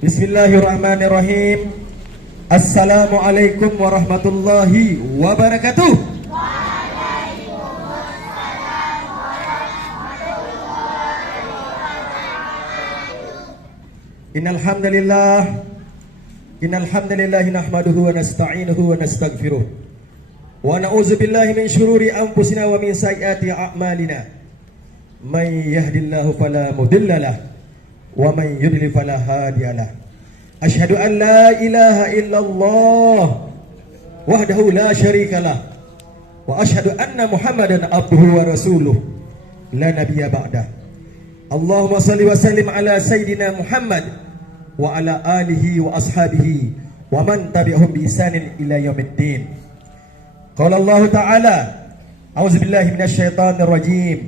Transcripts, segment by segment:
Bismillahirrahmanirrahim. Assalamualaikum warahmatullahi wabarakatuh. Innal hamdalillah nahmaduhu wa nasta'inuhu wa nastaghfiruh wa na'udzu billahi min shururi anfusina wa min sayyiati a'malina. May yahdihillahu fala mudilla lahu wa may yudlil fala hadiya lahu. Asyhadu an la ilaha illallah wahdahu la syarika lah wa asyhadu anna Muhammadan abduhu wa rasuluh la nabiyya ba'dah. Allahumma salli wa sallim ala sayyidina Muhammad wa ala alihi wa ashabihi wa man tabi'ahum bi ihsanin ila yaumiddin. Qala Allah Ta'ala, a'udzu billahi minasyaitonir rajim.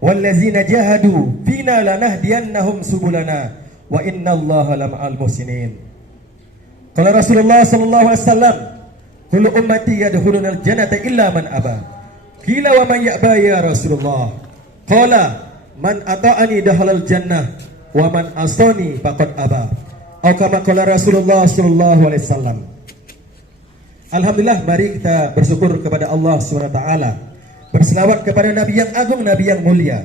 Wallazina jahadu fina lanahdiyannahum subulana wa innallaha lama'al muhsinin. Qala Rasulullah sallallahu alaihi wasallam, kullu ummati yadkhulunal jannata illa man aba. Qila wa man ya'ba ya Rasulullah? Qala man ata'ani dakhalal jannah wa man asani faqad aba. Atau kama qala Rasulullah sallallahu alaihi wasallam. Alhamdulillah, mari kita bersyukur kepada Allah Subhanahu wa taala. Berselawat kepada Nabi yang agung, Nabi yang mulia,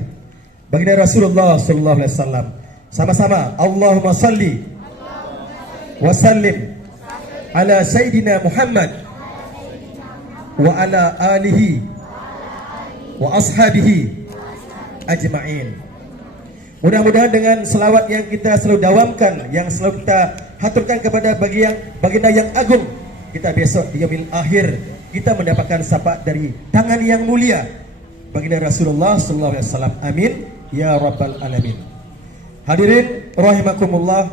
baginda Rasulullah sallallahu alaihi wasallam. Sama-sama Allahumma salli wa sallim ala sayyidina Muhammad wa ala alihi wa ashabihi ajma'in. Mudah-mudahan dengan selawat yang kita selalu dawamkan, yang selalu kita haturkan kepada baginda yang agung, kita besok di yaumil akhir kita mendapatkan syafaat dari tangan yang mulia baginda Rasulullah sallallahu alaihi wasallam. Amin ya rabbal alamin. Hadirin rahimakumullah,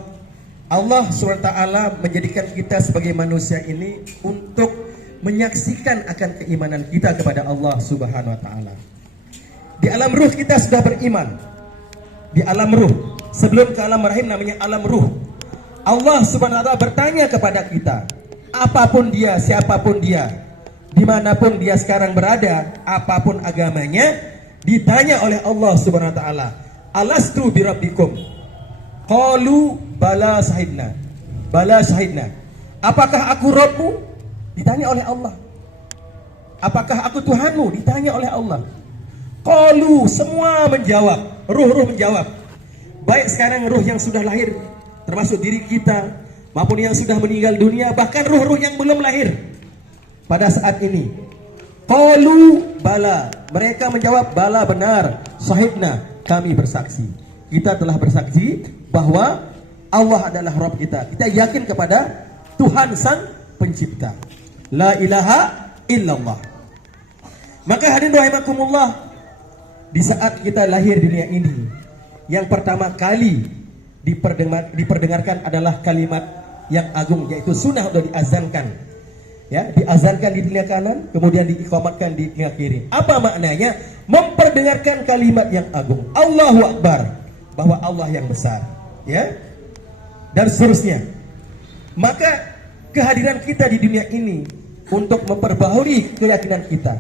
Allah SWT menjadikan kita sebagai manusia ini untuk menyaksikan akan keimanan kita kepada Allah Subhanahu wa taala. Di alam ruh kita sudah beriman. Di alam ruh, sebelum ke alam rahim namanya alam ruh. Allah Subhanahu wa taala bertanya kepada kita, apapun dia, siapapun dia, dimanapun dia sekarang berada, apapun agamanya, ditanya oleh Allah Subhanahu wa taala, alastu birabbikum? Qalu bala syahidna. Bala syahidna. Apakah aku Rabbmu? Ditanya oleh Allah. Apakah aku Tuhanmu? Ditanya oleh Allah. Qalu, semua menjawab, ruh-ruh menjawab. Baik sekarang ruh yang sudah lahir, termasuk diri kita, maupun yang sudah meninggal dunia, bahkan ruh-ruh yang belum lahir pada saat ini. Qalu bala, mereka menjawab bala, benar, syahidna, kami bersaksi. Kita telah bersaksi bahwa Allah adalah Rabb kita. Kita yakin kepada Tuhan Sang Pencipta. La ilaha illallah. Maka hadirin rahimakumullah, di saat kita lahir di dunia ini, yang pertama kali diperdengarkan adalah kalimat yang agung, yaitu sunnah, sudah diazankan. Ya, diazankan di telinga kanan, kemudian diiqamatkan di telinga kiri. Apa maknanya? Memperdengarkan kalimat yang agung, Allahu Akbar, bahwa Allah yang besar, ya, dan seterusnya. Maka kehadiran kita di dunia ini untuk memperbaharui keyakinan kita,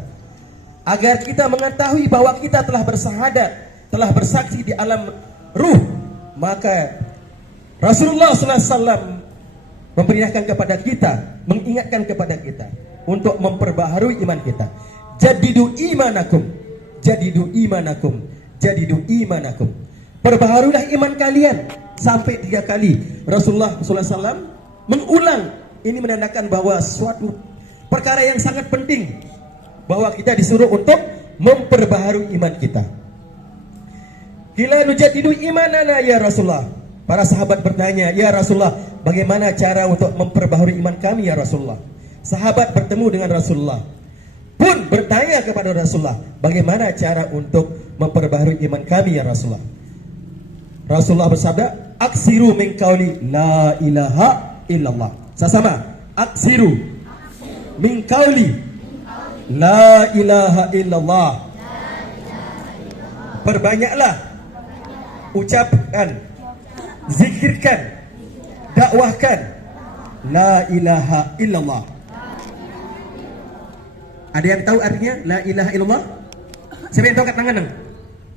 agar kita mengetahui bahwa kita telah bersahadat, telah bersaksi di alam ruh. Maka Rasulullah SAW memperingatkan kepada kita, mengingatkan kepada kita untuk memperbaharui iman kita. Jadidu imanakum, jadidu imanakum, jadidu imanakum. Perbaharulah iman kalian sampai 3 kali. Rasulullah SAW mengulang. Ini menandakan bahwa suatu perkara yang sangat penting, bahwa kita disuruh untuk memperbaharui iman kita. Qila nujaddidu imanana ya Rasulullah. Para sahabat bertanya, ya Rasulullah, bagaimana cara untuk memperbaharui iman kami ya Rasulullah? Sahabat bertemu dengan Rasulullah pun bertanya kepada Rasulullah, bagaimana cara untuk memperbaharui iman kami ya Rasulullah? Rasulullah bersabda, aksiru min qauli la ilaha illallah. Sama-sama, aksiru min qauli la ilaha illallah. Perbanyaklah ucapkan, zikirkan, dakwahkan la ilaha illallah. Ada yang tahu artinya la ilaha illallah? Siapa yang tahu, kat tangan?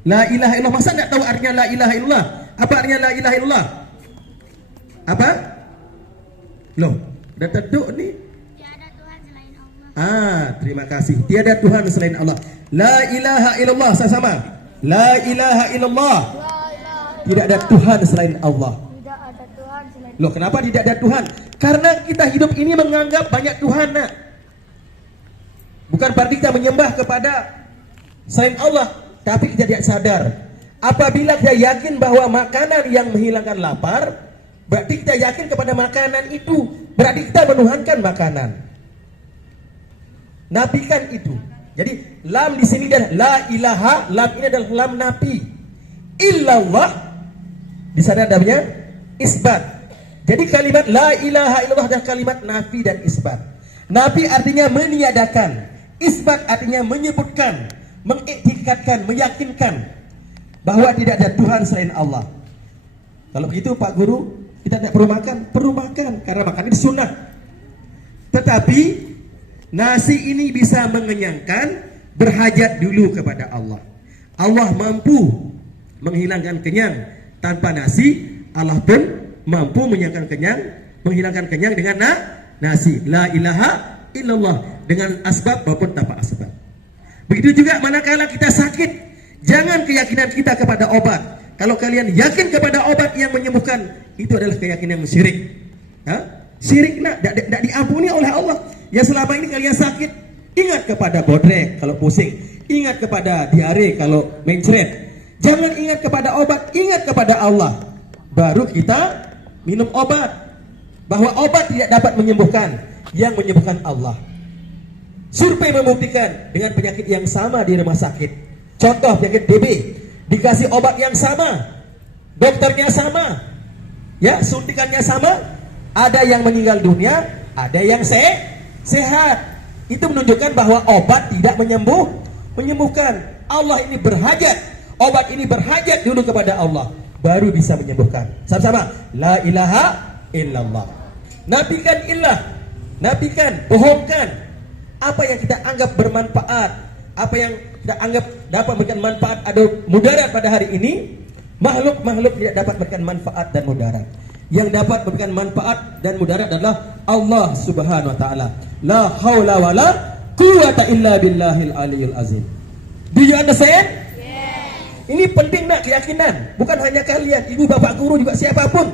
La ilaha illallah. Masa enggak tahu artinya la ilaha illallah? Apa artinya la ilaha illallah? Apa? Loh, udah terduk nih. Tiada Tuhan selain Allah. Terima kasih. Tiada Tuhan selain Allah. La ilaha illallah. Sama-sama. La ilaha illallah. Tidak ada Tuhan selain Allah. Tidak ada Tuhan selain Loh, kenapa tidak ada Tuhan? Karena kita hidup ini menganggap banyak Tuhan, nak. Bukan berarti kita menyembah kepada selain Allah, tapi kita tidak sadar. Apabila kita yakin bahwa makanan yang menghilangkan lapar, berarti kita yakin kepada makanan itu. Berarti kita menuhankan makanan. Nafikan itu. Jadi lam di sini adalah la ilaha, lam ini adalah lam nafi. Illallah di sana adanya isbat. Jadi kalimat la ilaha illallah adalah kalimat nafi dan isbat. Nafi artinya meniadakan, isbat artinya menyebutkan, mengiktikadkan, meyakinkan bahwa tidak ada Tuhan selain Allah. Kalau begitu Pak Guru, kita tidak perlu makan, perlu makan karena makan itu sunnah. Tetapi nasi ini bisa mengenyangkan, berhajat dulu kepada Allah. Allah mampu menghilangkan kenyang tanpa nasi, Allah pun mampu menghilangkan kenyang dengan nasi. La ilaha illallah, dengan asbab maupun tanpa asbab. Begitu juga manakala kita sakit, jangan keyakinan kita kepada obat. Kalau kalian yakin kepada obat yang menyembuhkan, itu adalah keyakinan yang syirik. Syirik nak, tidak diampuni oleh Allah. Ya selama ini kalian sakit, ingat kepada bodrek kalau pusing, ingat kepada diare kalau mencret. Jangan ingat kepada obat, ingat kepada Allah. Baru kita minum obat. Bahwa obat tidak dapat menyembuhkan, yang menyembuhkan Allah. Survei membuktikan dengan penyakit yang sama di rumah sakit. Contoh penyakit TB, dikasih obat yang sama, dokternya sama, ya suntikannya sama, ada yang meninggal dunia, ada yang sehat. Itu menunjukkan bahwa obat tidak menyembuhkan. Allah ini berhajat, obat ini berhajat dulu kepada Allah, baru bisa menyembuhkan. Sama-sama, la ilaha illallah. Nafikan illah, nafikan, bohongkan apa yang kita anggap bermanfaat, apa yang kita anggap dapat memberikan manfaat atau mudarat pada hari ini. Makhluk tidak dapat memberikan manfaat dan mudarat. Yang dapat memberikan manfaat dan mudarat adalah Allah Subhanahu wa taala. La haula wala quwata illa billahil aliyul azim. Do you understand? Yes. Ini penting nak, keyakinan. Bukan hanya kalian, ibu bapak guru juga siapapun.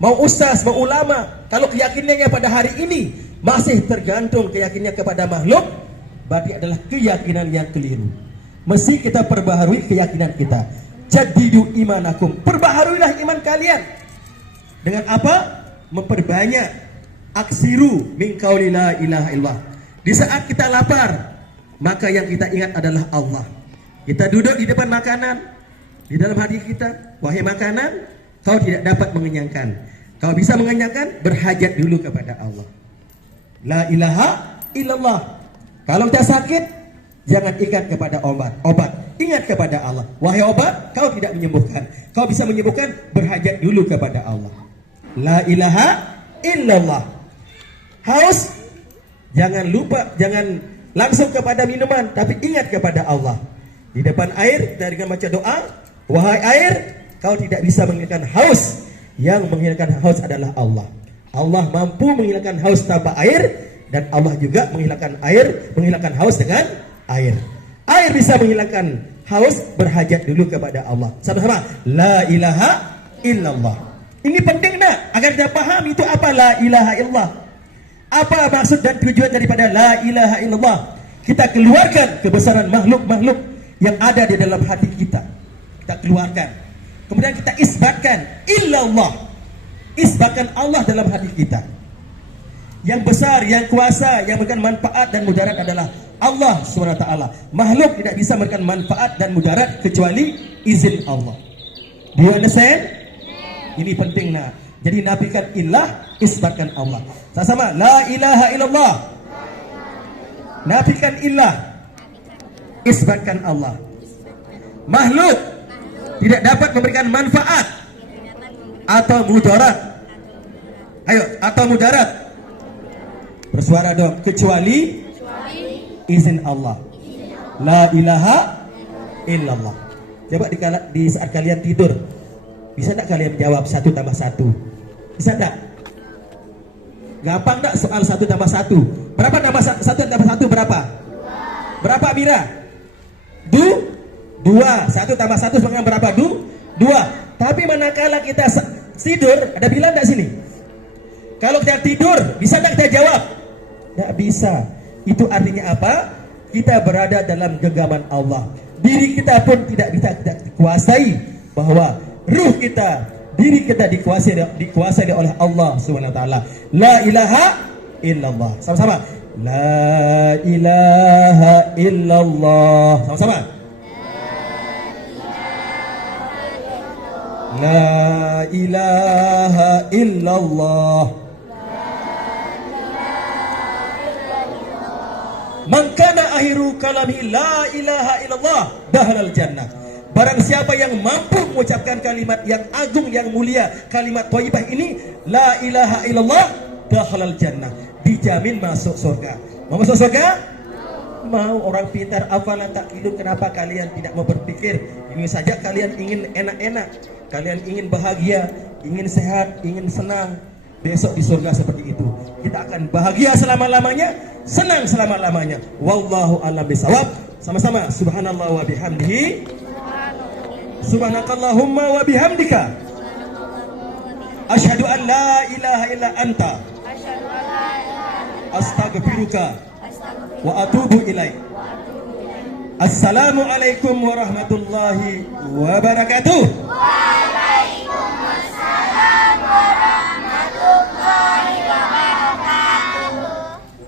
Mau ustaz, mau ulama, kalau keyakinannya pada hari ini masih tergantung keyakinannya kepada makhluk, berarti adalah keyakinan yang keliru. Mesti kita perbaharui keyakinan kita. Jadidu imanakum, perbaharuilah iman kalian. Dengan apa? Memperbanyak aksiru min qauli la ilaha illallah. Di saat kita lapar, maka yang kita ingat adalah Allah. Kita duduk di depan makanan, di dalam hati kita, wahai makanan, kau tidak dapat mengenyangkan. Kau bisa mengenyangkan, berhajat dulu kepada Allah. La ilaha illallah. Kalau kita sakit, jangan ingat kepada obat. Ingat kepada Allah. Wahai obat, kau tidak menyembuhkan. Kau bisa menyembuhkan, berhajat dulu kepada Allah. La ilaha illallah. Haus, jangan lupa, jangan langsung kepada minuman, tapi ingat kepada Allah. Di depan air, kita dengan baca doa, wahai air, kau tidak bisa menghilangkan haus. Yang menghilangkan haus adalah Allah. Allah mampu menghilangkan haus tanpa air, dan Allah juga menghilangkan haus dengan air. Air bisa menghilangkan haus, berhajat dulu kepada Allah. Sama-sama, la ilaha illallah. Ini penting nak, agar kita paham itu apa la ilaha illallah. Apa maksud dan tujuan daripada la ilaha illallah? Kita keluarkan kebesaran makhluk-makhluk yang ada di dalam hati kita. Kita keluarkan. Kemudian kita isbatkan illallah. Isbatkan Allah dalam hati kita. Yang besar, yang kuasa, yang memberikan manfaat dan mudarat adalah Allah SWT. Makhluk tidak bisa memberikan manfaat dan mudarat kecuali izin Allah. Do you understand? Ini penting nak. Jadi nafikan illah, isbatkan Allah. Sama-sama, la ilaha illallah. Nafikan illah, isbatkan Allah. Makhluk tidak dapat memberikan manfaat atau mudarat. Ayo, atau mudarat. Bersuara dong, kecuali izin Allah. La ilaha illallah. Coba di saat kalian tidur, bisa tak kalian jawab 1 tambah 1? Bisa enggak? Gampang enggak soal 1 tambah 1? Berapa tambah 1 tambah 1 berapa? Berapa Mira? 2. 1 tambah 1 sama dengan berapa? 2. Tapi manakala kita tidur, ada bilang enggak sini? Kalau kita tidur, bisa enggak kita jawab? Enggak bisa. Itu artinya apa? Kita berada dalam genggaman Allah. Diri kita pun tidak bisa kita kuasai, bahwa ruh kita, diri kita dikuasai oleh Allah Subhanahu wa taala. La ilaha illallah. Sama-sama. La ilaha illallah. Sama-sama. La ilaha illallah. Man kana akhiru kalami la ilaha illallah dakhalal jannah. Barang siapa yang mampu mengucapkan kalimat yang agung, yang mulia, kalimat thayyibah ini, la ilaha illallah, dakhalal jannah, dijamin masuk surga. Mau masuk surga? Mau. Orang pintar, afala taqilun, kenapa kalian tidak mau berpikir? Ini saja kalian ingin enak-enak, kalian ingin bahagia, ingin sehat, ingin senang. Besok di surga seperti itu. Kita akan bahagia selama-lamanya, senang selama-lamanya. Wallahu a'lam bishawab. Sama-sama. Subhanallah wa bihamdihi. Subhanakallahumma wa bihamdika. Asyhadu an la ilaha illa anta. Astaghfiruka wa atubu ilaik. Assalamualaikum warahmatullahi wabarakatuh.